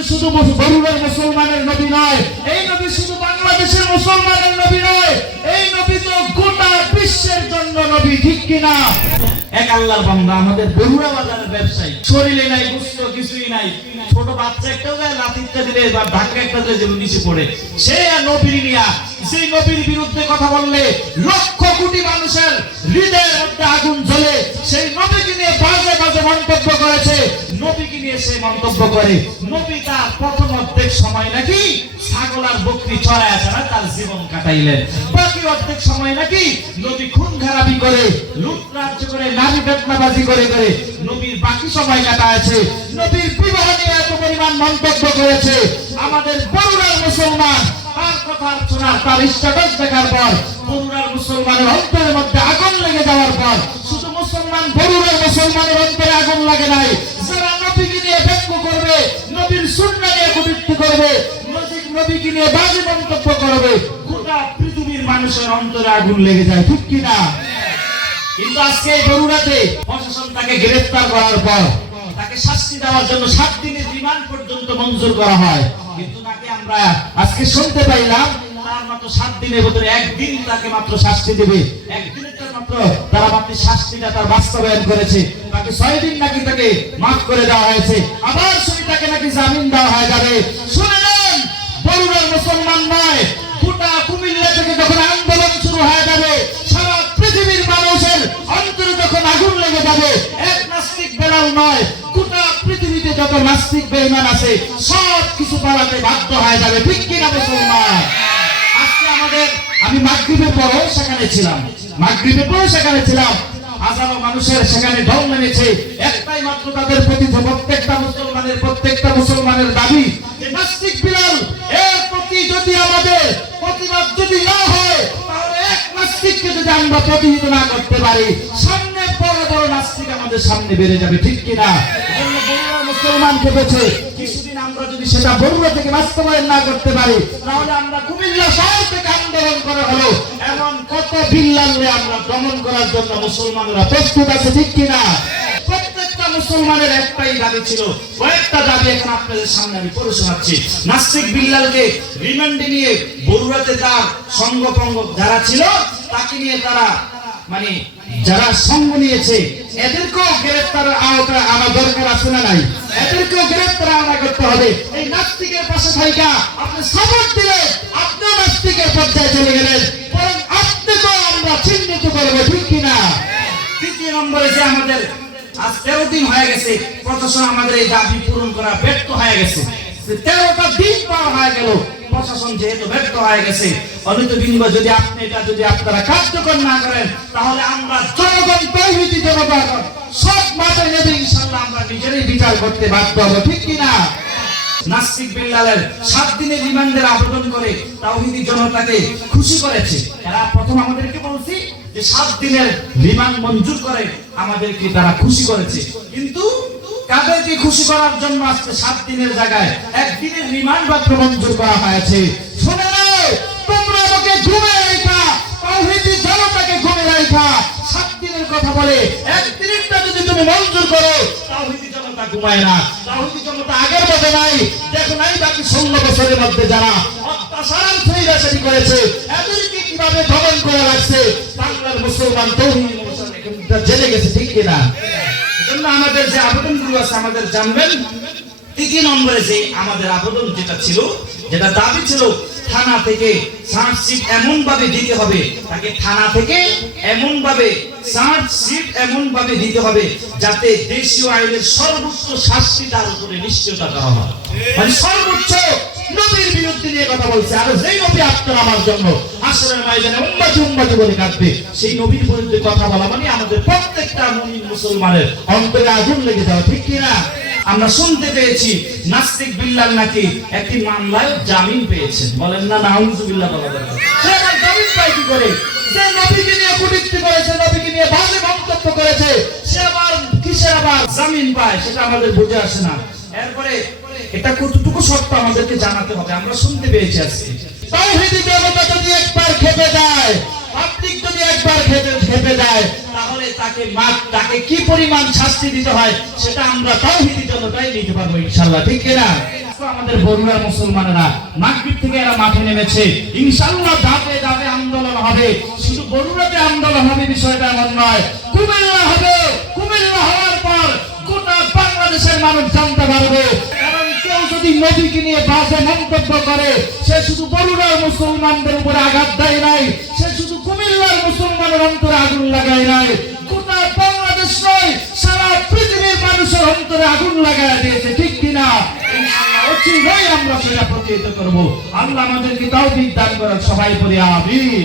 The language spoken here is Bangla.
কিন্তু শুধু বরুড়ার মুসলমানের নবী নয়, এই নবী শুধু বাংলাদেশের মুসলমানের নবী নয়, এই নবী তো গোটা বিশ্বের জন্য নবী, ঠিক কিনা? এক আল্লাহর বান্দা আমাদের বরুড়া বাজারের ব্যবসায়ী, শরীরে নাই গোশত, কিছুই নাই, ছোট বাচ্চা একটাও যায় লাঠিটা দিলে বা ধাক্কা একটা দিলে যেমন নিচে পড়ে, সে নবীর নিয়া, সেই নবীর বিরুদ্ধে কথা বললে লক্ষ কোটি মানুষের হৃদয়ের মধ্যে আগুন জ্বলে। সেই নবীকে নিয়ে বাজে বাজে মন্তব্য করেছে, নবীকে নিয়ে সে মন্তব্য করে নবী তার প্রথম অর্ধেক সময় নাকি ছাগল আর বকরি চড়ায় ছাড়া তার জীবন কাটাইলেন, বাকি অর্ধেক সময় নাকি নবী খুন খারাপি করে, লুটরাজ্য করে, নারী বেদনাবাজি করে করে নবীর বাকি সময় কাটাচ্ছে। নবীর বিবাহ নিয়ে এত পরিমাণ মন্তব্য করেছে। আমাদের বরুড়ার মুসলমান তার কথা শোনার, তার স্ট্যাটাস দেখার পর বরুড়ার মুসলমানের অন্তরের মধ্যে আগুন লেগে যাওয়ার পর, শুধু মুসলমান বরুড়ার মুসলমানের অন্তরে আগুন লাগে নাই, যারা নবীকে নিয়ে ব্যঙ্গ করবে, নবীর সুন্নাহ নিয়ে কটূক্তি করবে, নবীকে নিয়ে বাজে মন্তব্য করবে, গোটা পৃথিবীর মানুষের অন্তরে আগুন লেগে যায়, ঠিক কিনা? কিন্তু আজকে বরুড়াতে প্রশাসন তাকে গ্রেফতার করার পর তাকে শাস্তি দেওয়ার জন্য 7 দিনের রিমান্ড পর্যন্ত মঞ্জুর করা হয়, কিন্তু তাকে আমরা আজকে শুনতে পাইলাম তার মাত্র 7 দিনের ভিতরে 1 দিন তাকে মাত্র শাস্তি দেবে, 1 দিনের মাত্র তারা মাত্র শাস্তিটা তার বাস্তবায়ন করেছে, তাকে 6 দিন নাকি তাকে মাফ করে দেওয়া হয়েছে, আবার শুনি তাকে নাকি জামিন দেওয়া হয়ে যাবে। শুনলেন, বরুড়ার মুসলমান নয়, গোটা কুমিল্লা থেকে যখন আন্দোলন শুরু হয়ে যাবে, সারা পৃথিবীর মানুষের অন্তরে যখন আগুন লেগে যাবে, এক নাস্তিক বেলাল নয়, গোটা পৃথিবীতে যত নাস্তিক বেঈমান আছে সব কিছু পালাতে বাধ্য হয়ে যাবে, ঠিক কিনা মুসলমান? আজকে আমাদের, আমি মাগরিবের পরেও সেখানে ছিলাম, মাগরিবের পরেও সেখানে ছিলাম, হাজারো মানুষের সেখানে ঢল নেমেছে, একটাই মাত্র তাদের প্রতি প্রত্যেকটা মুসলমানের দাবি যে নাস্তিক বিলাল এর প্রতি যদি আমাদের প্রতিবাদ যদি না হয়, তাহলে এক নাস্তিককে যদি আমরা প্রতিহত না করতে পারি, সামনে বড় বড় নাস্তিক আমাদের সামনে বেড়ে যাবে, ঠিক কিনা? বরুড়া মুসলমান ভেবেছে কিছুদিন আমরা যদি সেটা বরুড়া থেকে বাস্তবায়ন না করতে পারি, তাহলে আমরা কুমিল্লা শহর থেকে আন্দোলন করা হলো, এমন কত বিল্লালকে আমরা দমন করার জন্য মুসলমানরা প্রস্তুত আছে, ঠিক কিনা? প্রত্যেকটা মুসলমানের একটাই দাবি ছিল, কয়েকটা দাবি এখন আপনাদের সামনে আমি পড়ে শোনাচ্ছি। নাস্তিক বিল্লালকে রিমান্ডে নিয়ে বরুড়াতে তার সঙ্গপঙ্গ যারা ছিল তাকে নিয়ে তারা মানে যারা সঙ্গ নিয়েছে এদেরকেও গ্রেফতারের আওতায় আনা দরকার আছে না নাই? এদেরকেও গ্রেফতার আনা করতে হবে। এই নাস্তিকের পাশে থাইকা আপনি সাপোর্ট দিলে আপনিও নাস্তিকের পর্যায়ে চলে গেলেন, বরং আপনাকেও আমরা চিহ্নিত করবো, ঠিক কিনা? দ্বিতীয় নম্বরে যে আমাদের আজ 13 দিন হয়ে গেছে প্রশাসন আমাদের এই দাবি পূরণ করা ব্যর্থ হয়ে গেছে, 13টা দিন পার হয়ে গেল, প্রশাসন যেহেতু ব্যর্থ হয়ে গেছে, অনিত বিন্দু যদি আপনি এটা যদি আপনারা কার্যকর না করেন, তাহলে আমরা জনগণ তৌহিদি জনগণ সব মাঠে নেবে, ইনশাআল্লাহ আমরা নিজেরই বিচার করতে বাধ্য হব, ঠিক কিনা? নাস্তিক বিল্লালের 7 দিনের রিমান্ডের আবেদন করে তাওহীদি জনতাকে খুশি করেছে। এরা প্রথম আমাদেরকে বলছি যে 7 দিনের রিমান্ড মঞ্জুর করে আমাদেরকে তারা খুশি করেছে, কিন্তু কাদেরকে খুশি করার জন্য আজকে 7 দিনের জায়গায় 1 দিনের রিমান্ড মাত্র মঞ্জুর করা হয়েছে। শুনে নাও, তোমরা আমাকে ঘুমে রাখা, তাওহীদি জনতাকে ঘুমে রাখা, 7 দিনের কথা বলে 1 দিনটা যদি তুমি মঞ্জুর করো, তাওহীদি জনতা ঘুমায় না। তাওহীদি জনতা আগের মতো নাই, দেখো নাই বাকি 16 বছরের মধ্যে যারা অত্যাচার ফেরাসারি করেছে এদেরকে কিভাবে দমন করে রাখছে, বাংলার মুসলমান তৌহিদি মুসলমান জেনে গেছে, ঠিক কিনা? এজন্য আমাদের যে আবেদনগুলো আছে আমাদের জানবেন। 3 নম্বরে যে আমাদের আবেদন যেটা ছিল, যেটা দাবি ছিল, থানা থেকে চার্জশিট এমন ভাবে দিতে হবে, তাকে থানা থেকে এমন ভাবে চার্জশিট এমন ভাবে দিতে হবে যাতে দেশীয় আইনের সর্বোচ্চ শাস্তি তার উপরে নিশ্চয়তা করা হয়। মানে সর্বোচ্চ নবীর বিরুদ্ধে নিয়ে কথা বলছে, আর যেই নবী আপনার আমার জন্য আসরের ময়দানে উম্মতি উম্মতি বলে কাঁদবে, সেই নবীর বিরুদ্ধে কথা বলা মানে আমাদের প্রত্যেকটা মুমিন মুসলমানের অন্তরে আগুন লেগে যাওয়া, ঠিক কিনা? আমরা শুনতে পেয়েছি নাস্তিক বিল্লাল নাকি একটি মামলায় জামিন পেয়েছেন, বলেন না নাউজুবিল্লাহ বলা দরকার। সে আবার জামিন পায় কি করে? যে নবীকে নিয়ে কটূক্তি করেছে, নবীকে নিয়ে বাজে মন্তব্য করেছে, সে আবার কিসের আবার জামিন পায় সেটা আমাদের বুঝে আসে না। এরপরে এটা কতটুকু সত্য আমাদেরকে জানাতে হবে। আমরা শুনতে পেয়েছি আজকে তাওহীদি জনতা যদি একবার খেপে যায়, পাবলিক যদি একবার খেপে যায়, তাহলে তাকে কি পরিমাণ শাস্তি দিতে হয় সেটা আমরা তাওহীদি জনতাই নিতে পারবো ইনশাআল্লাহ, ঠিক কিনা? আজকে আমাদের বরুড়ার মুসলমানেরা মাগরিব থেকে এরা মাঠে নেমেছে, ইনশাআল্লাহ ধাপে ধাপে আন্দোলন হবে। শুধু বরুড়াতে আন্দোলন হবে বিষয়টা এমন নয়, কুমিল্লা হবে। কুমিল্লা হওয়ার পর গোটা বাংলাদেশের মানুষ জানতে পারবে। কারণ কেউ যদি নবীকে নিয়ে বাজে মন্তব্য করে, সে শুধু বরুড়ার মুসলমানদের উপরে আঘাত দেয় নাই, সে শুধু কুমিল্লার মুসলমানের অন্তরে আগুন লাগায় নাই, গোটা বাংলাদেশ নয় সারা পৃথিবীর মানুষের অন্তরে আগুন লাগায় দিয়েছে, ঠিক কিনা? ইনশাআল্লাহ অচিরেই আমরা সেটা প্রতিহত করব। আল্লাহ আমাদেরকে তাওফিক দান করেন, সবাই বলি আমিন।